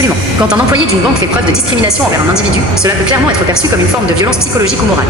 Absolument. Quand un employé d'une banque fait preuve de discrimination envers un individu, cela peut clairement être perçu comme une forme de violence psychologique ou morale.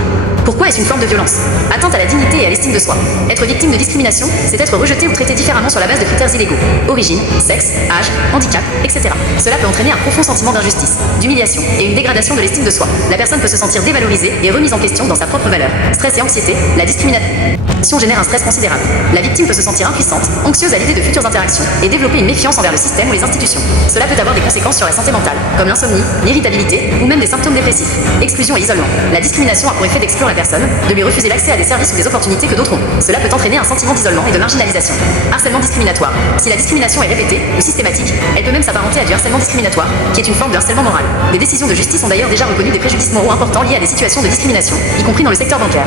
Pourquoi est-ce une forme de violence? Atteinte à la dignité et à l'estime de soi. Être victime de discrimination, c'est être rejeté ou traité différemment sur la base de critères illégaux. Origine, sexe, âge, handicap, etc. Cela peut entraîner un profond sentiment d'injustice, d'humiliation et une dégradation de l'estime de soi. La personne peut se sentir dévalorisée et remise en question dans sa propre valeur. Stress et anxiété, la discrimination génère un stress considérable. La victime peut se sentir impuissante, anxieuse à l'idée de futures interactions et développer une méfiance envers le système ou les institutions. Cela peut avoir des conséquences sur la santé mentale, comme l'insomnie, l'irritabilité ou même des symptômes dépressifs. Exclusion et isolement. La discrimination a pour effet d'exclure la personne, de lui refuser l'accès à des services ou des opportunités que d'autres ont. Cela peut entraîner un sentiment d'isolement et de marginalisation. Harcèlement discriminatoire. Si la discrimination est répétée ou systématique, elle peut même s'apparenter à du harcèlement discriminatoire, qui est une forme de harcèlement moral. Des décisions de justice ont d'ailleurs déjà reconnu des préjudices moraux importants liés à des situations de discrimination, y compris dans le secteur bancaire.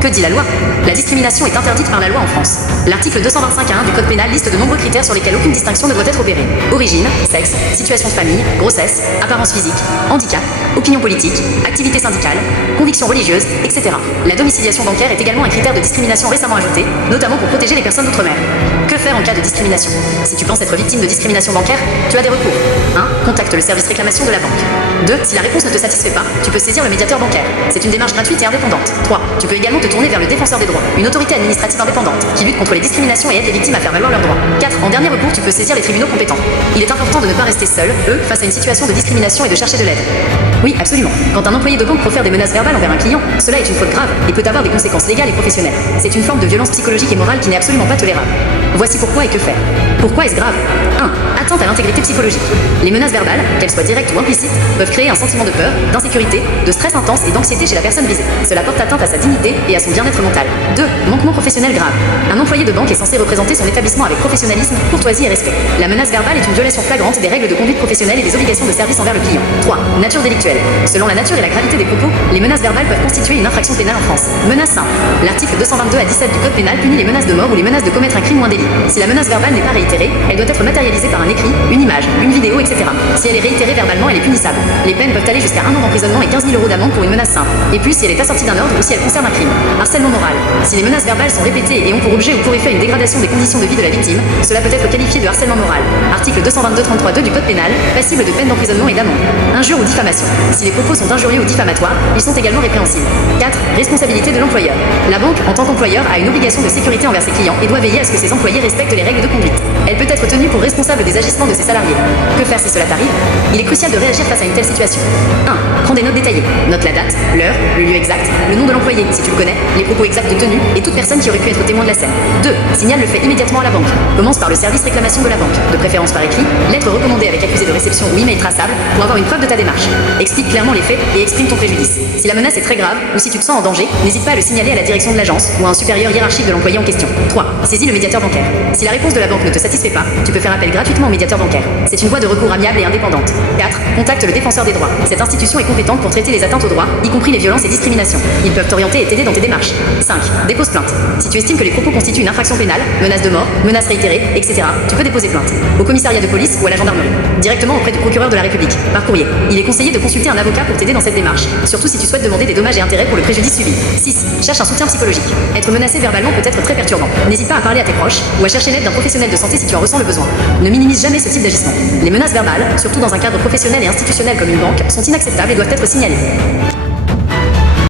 Que dit la loi? La discrimination est interdite par la loi en France. L'article 225-1 du Code pénal liste de nombreux critères sur lesquels aucune distinction ne doit être opérée. Origine, sexe, situation de famille, grossesse, apparence physique, handicap, opinion politique, activité syndicale, conviction religieuse, etc. La domiciliation bancaire est également un critère de discrimination récemment ajouté, notamment pour protéger les personnes d'outre-mer. Que faire en cas de discrimination? Si tu penses être victime de discrimination bancaire, tu as des recours. 1. Contacte le service réclamation de la banque. 2. Si la réponse ne te satisfait pas, tu peux saisir le médiateur bancaire. C'est une démarche gratuite et indépendante. 3. Tu peux également te tourner vers le défenseur des droits, une autorité administrative indépendante, qui lutte contre les discriminations et aide les victimes à faire valoir leurs droits. 4. En dernier recours, tu peux saisir les tribunaux compétents. Il est important de ne pas rester seul, face à une situation de discrimination et de chercher de l'aide. Oui, absolument. Quand un employé de banque profère des menaces verbales envers un client, cela est une faute grave et peut avoir des conséquences légales et professionnelles. C'est une forme de violence psychologique et morale qui n'est absolument pas tolérable. Voici pourquoi et que faire. Pourquoi est-ce grave? 1. Atteinte à l'intégrité psychologique. Les menaces verbales, qu'elles soient directes ou implicites, peuvent créer un sentiment de peur, d'insécurité, de stress intense et d'anxiété chez la personne visée. Cela porte atteinte à sa dignité et à son bien-être mental. 2. Manquement professionnel grave. Un employé de banque est censé représenter son établissement avec professionnalisme, courtoisie et respect. La menace verbale est une violation flagrante des règles de conduite professionnelle et des obligations de service envers le client. 3. Nature délictuelle. Selon la nature et la gravité des propos, les menaces verbales peuvent constituer une infraction pénale en France. Menace simple. L'article 222 à 17 du Code pénal punit les menaces de mort ou les menaces de commettre un crime ou un délit. Si la menace verbale n'est pas réitérée, elle doit être matérialisée par un écrit, une image, une vidéo, etc. Si elle est réitérée verbalement, elle est punissable. Les peines peuvent aller jusqu'à 1 an d'emprisonnement et 15 000 € d'amende pour une menace simple. Et puis si elle est assortie d'un ordre ou si elle concerne un crime. Harcèlement moral. Si les menaces verbales sont répétées et ont pour objet ou pour effet une dégradation des conditions de vie de la victime, cela peut être qualifié de harcèlement moral. Article 222-33-2 du Code pénal, passible de peine d'emprisonnement et d'amende. Injure ou diffamation. Si les propos sont injurieux ou diffamatoires, ils sont également répréhensibles. 4. Responsabilité de l'employeur. La banque, en tant qu'employeur, a une obligation de sécurité envers ses clients et doit veiller à ce que ses employés respectent les règles de conduite. Elle peut être tenue pour responsable des agissements de ses salariés. Que faire si cela t'arrive? Il est crucial de réagir face à une telle situation. 1. Prends des notes détaillées. Note la date, l'heure, le lieu exact, le nom de l'employé si tu le connais, les propos exacts tenus et toute personne qui aurait pu être témoin de la scène. 2. Signale le fait immédiatement à la banque. Commence par le service réclamation de la banque, de préférence par écrit, lettre recommandée avec accusé de réception ou email traçable pour avoir une preuve de ta démarche. Explique clairement les faits et exprime ton préjudice. Si la menace est très grave ou si tu te sens en danger, n'hésite pas à le signaler à la direction de l'agence ou à un supérieur hiérarchique de l'employé en question. 3. Saisis le médiateur bancaire. Si la réponse de la banque ne te satisfait pas, tu peux faire appel gratuitement au médiateur bancaire. C'est une voie de recours amiable et indépendante. 4. Contacte le défenseur des droits. Cette institution est compétente pour traiter les atteintes aux droits, y compris les violences et discriminations. Ils peuvent t'orienter et t'aider dans tes démarches. 5. Dépose plainte. Si tu estimes que les propos constituent une infraction pénale, menace de mort, menace réitérée, etc., tu peux déposer plainte. Au commissariat de police ou à la gendarmerie. Directement auprès du procureur de la République. Par courrier. Il est conseillé de consulter un avocat pour t'aider dans cette démarche. Surtout si tu souhaites demander des dommages et intérêts pour le préjudice subi. 6. Cherche un soutien psychologique. Être menacé verbalement peut être très perturbant. N'hésite pas à parler à tes proches ou à chercher l'aide d'un professionnel de santé si tu en ressens le besoin. Ne minimise jamais ce type d'agissement. Les menaces verbales, surtout dans un cadre professionnel et institutionnel comme une banque, sont inacceptables et doivent être signalées.